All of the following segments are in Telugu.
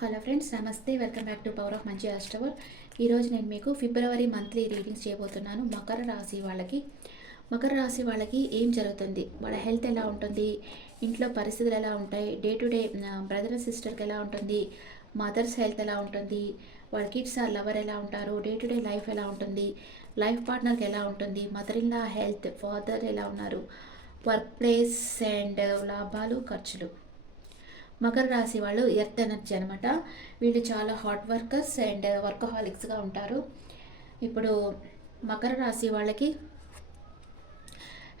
హలో ఫ్రెండ్స్ నమస్తే welcome back to power of మంచి అష్టవర్ ఈరోజు నేను మీకు ఫిబ్రవరి మంత్లీ రీడింగ్స్ చేయబోతున్నాను. మకర రాశి వాళ్ళకి. మకర రాశి వాళ్ళకి ఏం జరుగుతుంది? వాళ్ళ హెల్త్ ఎలా ఉంటుంది? ఇంట్లో పరిస్థితులు ఎలా ఉంటాయి? డే టు డే బ్రదర్ సిస్టర్కి ఎలా ఉంటుంది? మదర్స్ హెల్త్ ఎలా ఉంటుంది? వాళ్ళ కిడ్స్ ఆర్ లవర్ ఎలా ఉంటారు? డే టు డే లైఫ్ ఎలా ఉంటుంది? లైఫ్ పార్ట్నర్కి ఎలా ఉంటుంది? Mother in law health father ఎలా ఉన్నారు? వర్క్ ప్లేస్ అండ్ లాభాలు ఖర్చులు. మకర రాశి వాళ్ళు ఎర్త్ ఎనర్జీ అనమాట వీళ్ళు చాలా హార్డ్ వర్కర్స్ అండ్ వర్కహాలిక్స్గా ఉంటారు. ఇప్పుడు మకర రాశి వాళ్ళకి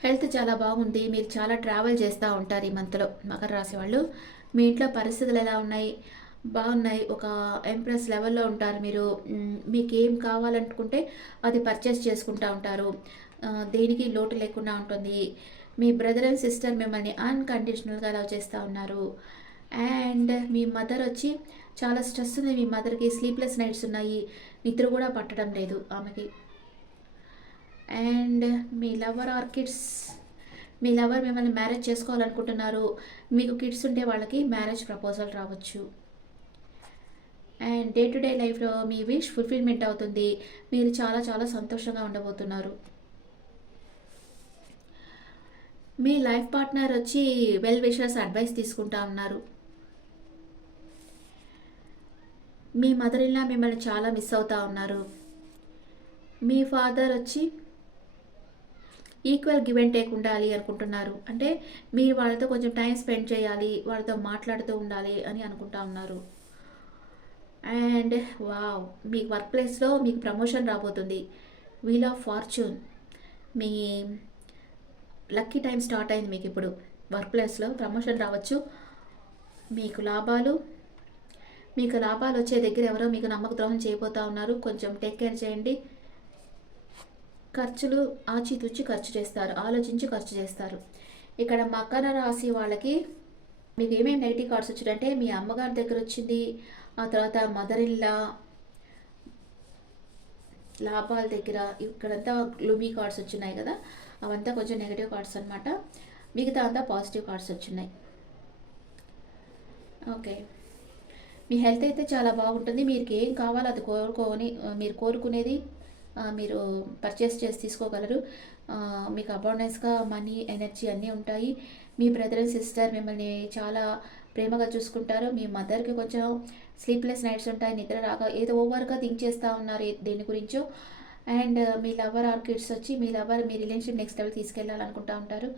హెల్త్ చాలా బాగుంది. మీరు చాలా ట్రావెల్ చేస్తూ ఉంటారు ఈ మంత్లో మకర రాశి వాళ్ళు. మీ ఇంట్లో పరిస్థితులు ఎలా ఉన్నాయి? బాగున్నాయి? ఒక ఎంప్రెస్ లెవెల్లో ఉంటారు మీరు. మీకు ఏం కావాలనుకుంటే అది పర్చేస్ చేసుకుంటూ ఉంటారు. దేనికి లోటు లేకుండా ఉంటుంది. మీ బ్రదర్ అండ్ సిస్టర్ మిమ్మల్ని అన్కండిషనల్గా లవ్ చేస్తూ ఉన్నారు. అండ్ మీ మదర్ వచ్చి చాలా స్ట్రెస్ ఉంది. మీ మదర్కి స్లీప్లెస్ నైట్స్ ఉన్నాయి. నిద్ర కూడా పట్టడం లేదు ఆమెకి. అండ్ మీ లవర్ ఆర్ కిడ్స్ మీ లవర్ మిమ్మల్ని మ్యారేజ్ చేసుకోవాలనుకుంటున్నారు. మీకు కిడ్స్ ఉంటే వాళ్ళకి మ్యారేజ్ ప్రపోజల్ రావచ్చు. అండ్ డే టు డే లైఫ్లో మీ విష్ ఫుల్ఫిల్మెంట్ అవుతుంది. మీరు చాలా చాలా సంతోషంగా ఉండబోతున్నారు. మీ లైఫ్ పార్ట్నర్ వచ్చి వెల్ విషర్స్ అడ్వైస్ తీసుకుంటా ఉన్నారు. మీ మదర్ ఇన్లా మిమ్మల్ని చాలా మిస్ అవుతా ఉన్నారు. మీ ఫాదర్ వచ్చి ఈక్వల్ గివ్ అండ్ టేక్ ఉండాలి అనుకుంటున్నారు. అంటే మీరు వాళ్ళతో కొంచెం టైం స్పెండ్ చేయాలి వాళ్ళతో మాట్లాడుతూ ఉండాలి అని అనుకుంటా ఉన్నారు. అండ్ వావ్ మీ వర్క్ ప్లేస్లో మీకు ప్రమోషన్ రాబోతుంది. వీల్ ఆఫ్ ఫార్చ్యూన్ మీ లక్కీ టైం స్టార్ట్ అయింది మీకు ఇప్పుడు. వర్క్ ప్లేస్లో ప్రమోషన్ రావచ్చు. మీకు లాభాలు మీకు లాభాలు వచ్చే దగ్గర ఎవరో మీకు నమ్మక ద్రోహం చేయబోతా ఉన్నారు. కొంచెం టేక్ కేర్ చేయండి. ఖర్చులు ఆచితూచి ఖర్చు చేస్తారు. ఆలోచించి ఖర్చు చేస్తారు. ఇక్కడ మకర రాశి వాళ్ళకి మీకు ఏమేమి నెగిటివ్ కార్డ్స్ వచ్చాడంటే మీ అమ్మగారి దగ్గర వచ్చింది ఆ తర్వాత మదర్ ఇల్లా లాభాల దగ్గర ఇక్కడంతా గ్లూమీ కార్డ్స్ వచ్చినాయి కదా అవంతా కొంచెం నెగిటివ్ కార్డ్స్ అనమాట మిగతా అంతా పాజిటివ్ కార్డ్స్ వచ్చినాయి. ఓకే. మీ హెల్త్ అయితే చాలా బాగుంటుంది. మీకు ఏం కావాలో అది కోరుకోని మీరు కోరుకునేది మీరు పర్చేస్ చేసి తీసుకోగలరు. మీకు అబౌండెన్స్గా మనీ ఎనర్జీ అన్నీ ఉంటాయి. మీ బ్రదర్ అండ్ సిస్టర్ మిమ్మల్ని చాలా ప్రేమగా చూసుకుంటారు. మీ మదర్కి కొంచెం స్లీప్లెస్ నైట్స్ ఉంటాయి నిద్ర రాక ఏదో ఓవర్గా థింక్ చేస్తూ ఉన్నారు దేని గురించో. అండ్ మీ లవర్ ఆర్ కిడ్స్ వచ్చి మీ లవర్ మీ రిలేషన్ నెక్స్ట్ లెవెల్ తీసుకెళ్ళాలనుకుంటా ఉంటారు.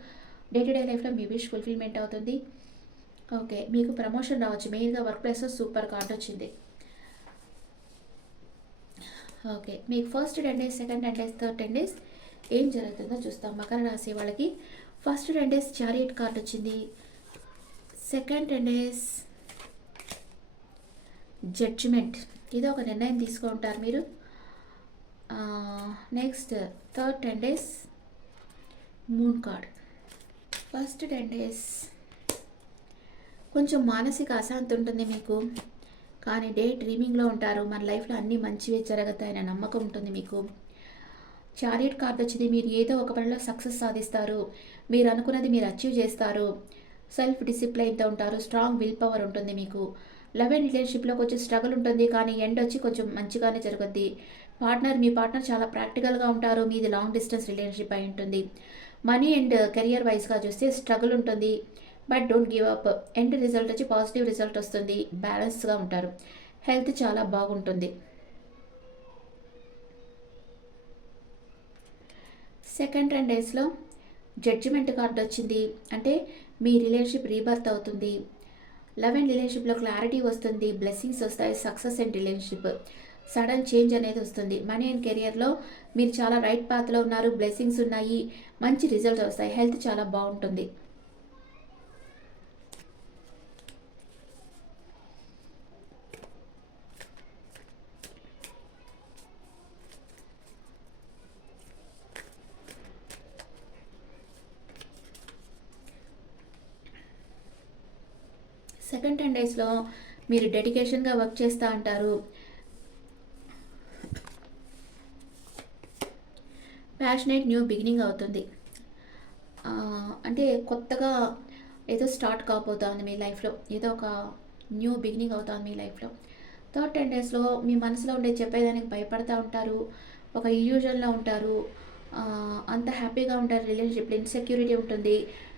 డే టు డే లైఫ్లో మీ విష్ ఫుల్ఫిల్మెంట్ అవుతుంది. ఓకే మీకు ప్రమోషన్ రావచ్చు. మెయిన్గా వర్క్ ప్లేస్లో సూపర్ కార్డ్ వచ్చింది. ఓకే మీకు first ten days second ten days third ten days ఏం జరుగుతుందో చూస్తాం. మకర రాశి వాళ్ళకి first ten days chariot card వచ్చింది. Second ten days judgement. ఇది ఒక నిర్ణయం తీసుకుంటారు మీరు. Next third ten days moon card. First ten days కొంచెం మానసిక అశాంతి ఉంటుంది మీకు. కానీ డే డ్రీమింగ్లో ఉంటారు. మన లైఫ్లో అన్నీ మంచివే జరుగుతాయనే నమ్మకం ఉంటుంది మీకు. చారియట్ కార్డ్ వచ్చింది. మీరు ఏదో ఒక పనిలో సక్సెస్ సాధిస్తారు. మీరు అనుకున్నది మీరు అచీవ్ చేస్తారు. సెల్ఫ్ డిసిప్లైన్తో ఉంటారు. స్ట్రాంగ్ విల్ పవర్ ఉంటుంది మీకు. లవ్ అండ్ రిలేషన్షిప్లో కొంచెం స్ట్రగుల్ ఉంటుంది. కానీ ఎండ్ వచ్చి కొంచెం మంచిగానే జరుగుద్ది. పార్ట్నర్ మీ పార్ట్నర్ చాలా ప్రాక్టికల్గా ఉంటారు. మీది లాంగ్ డిస్టెన్స్ రిలేషన్షిప్ అయి ఉంటుంది. మనీ అండ్ కెరియర్ వైజ్గా చూస్తే స్ట్రగుల్ ఉంటుంది. But don't give up. End result వచ్చి పాజిటివ్ రిజల్ట్ వస్తుంది. బ్యాలెన్స్గా ఉంటారు. హెల్త్ చాలా బాగుంటుంది. సెకండ్ టెన్ డేస్లో జడ్జిమెంట్ కార్డు వచ్చింది. అంటే మీ రిలేషన్షిప్ రీబర్త్ అవుతుంది. లవ్ అండ్ రిలేషన్షిప్లో క్లారిటీ వస్తుంది. బ్లెస్సింగ్స్ వస్తాయి. Success and relationship. Sudden change అనేది వస్తుంది. మనీ అండ్ కెరియర్లో మీరు చాలా రైట్ పాత్లో ఉన్నారు. బ్లెస్సింగ్స్ ఉన్నాయి. మంచి రిజల్ట్స్ వస్తాయి. హెల్త్ చాలా బాగుంటుంది. సెకండ్ టెన్ డేస్లో మీరు డెడికేషన్గా వర్క్ చేస్తూ అంటారు. ప్యాషనేట్ న్యూ బిగినింగ్ అవుతుంది. అంటే కొత్తగా ఏదో స్టార్ట్ కాబోతా ఉంది మీ లైఫ్లో ఏదో ఒక న్యూ బిగినింగ్ అవుతుంది మీ లైఫ్లో థర్డ్ టెన్ డేస్లో మీ మనసులో ఉండే చెప్పేదానికి భయపడతా ఉంటారు ఒక ఇల్యూజన్లో ఉంటారు. అంత హ్యాపీగా ఉంటారు రిలేషన్షిప్లో ఇన్సెక్యూరిటీ ఉంటుంది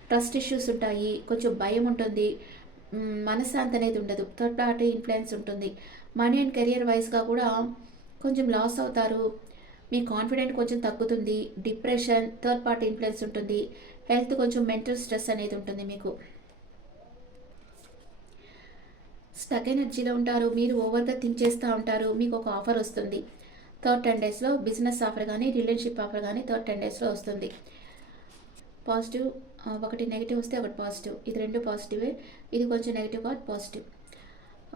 ట్రస్ట్ ఇష్యూస్ ఉంటాయి కొంచెం భయం ఉంటుంది. మనశ్శాంతి అనేది ఉండదు. థర్డ్ పార్టీ ఇన్ఫ్లుయెన్స్ ఉంటుంది. మనీ అండ్ కెరియర్ వైజ్గా కూడా కొంచెం లాస్ అవుతారు. మీ కాన్ఫిడెంట్ కొంచెం తగ్గుతుంది. డిప్రెషన్ థర్డ్ పార్టీ ఇన్ఫ్లుయెన్స్ ఉంటుంది. హెల్త్ కొంచెం మెంటల్ స్ట్రెస్ అనేది ఉంటుంది మీకు. స్టక్ ఎనర్జీలో ఉంటారు. మీరు ఓవర్గా థింక్ చేస్తూ ఉంటారు. మీకు ఒక ఆఫర్ వస్తుంది. థర్డ్ టెన్ డేస్లో బిజినెస్ ఆఫర్ కానీ రిలేషన్షిప్ ఆఫర్ కానీ థర్డ్ టెన్ డేస్లో వస్తుంది. పాజిటివ్ ఒకటి నెగిటివ్ వస్తే ఒకటి పాజిటివ్ ఇది రెండు పాజిటివే ఇది కొంచెం నెగిటివ్ కాదు పాజిటివ్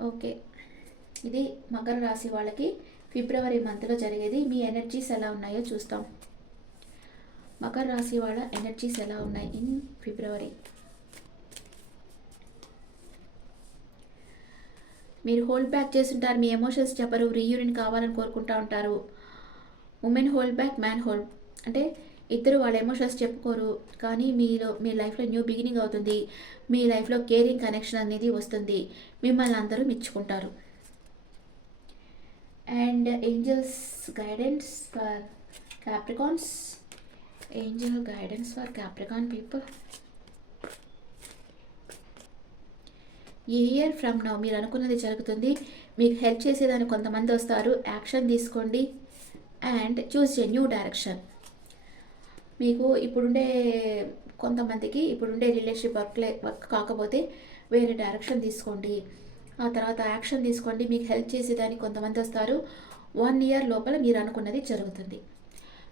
ఓకే ఇది మకర రాశి వాళ్ళకి ఫిబ్రవరి మంత్లో జరిగేది. మీ ఎనర్జీస్ ఎలా ఉన్నాయో చూస్తాం. మకర రాశి వాళ్ళ ఎనర్జీస్ ఎలా ఉన్నాయి ఇన్ ఫిబ్రవరి మీరు హోల్డ్ బ్యాక్ చేస్తుంటారు. మీ ఎమోషన్స్ చెప్పరు. రీయూనియన్ కావాలని కోరుకుంటా ఉంటారు. Women hold back man hold అంటే ఇద్దరు వాళ్ళ ఎమోషన్స్ చెప్పుకోరు కానీ మీలో మీ లైఫ్లో న్యూ బిగినింగ్ అవుతుంది. మీ లైఫ్లో కేరింగ్ కనెక్షన్ అనేది వస్తుంది. మిమ్మల్ని అందరూ మెచ్చుకుంటారు. And angels guidance for Capricorns angel guidance for Capricorn people a year from now మీరు అనుకున్నది జరుగుతుంది. మీకు హెల్ప్ చేసేదానికి కొంతమంది వస్తారు. యాక్షన్ తీసుకోండి. And choose a new direction మీకు ఇప్పుడుండే కొంతమందికి ఇప్పుడుండే రిలేషన్షిప్ వర్క్ వర్క్ కాకపోతే వేరే డైరెక్షన్ తీసుకోండి. ఆ తర్వాత యాక్షన్ తీసుకోండి. మీకు హెల్ప్ చేసేదానికి కొంతమంది వస్తారు. వన్ ఇయర్ లోపల మీరు అనుకున్నది జరుగుతుంది.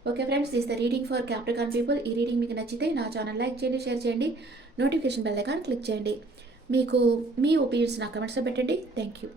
Okay friends this the reading for Capricorn people ఈ రీడింగ్ మీకు నచ్చితే నా ఛానల్ లైక్ చేయండి షేర్ చేయండి. నోటిఫికేషన్ బెల్ ఐకాన్ క్లిక్ చేయండి. మీకు మీ ఒపీనియన్స్ నా కమెంట్స్లో పెట్టండి. Thank you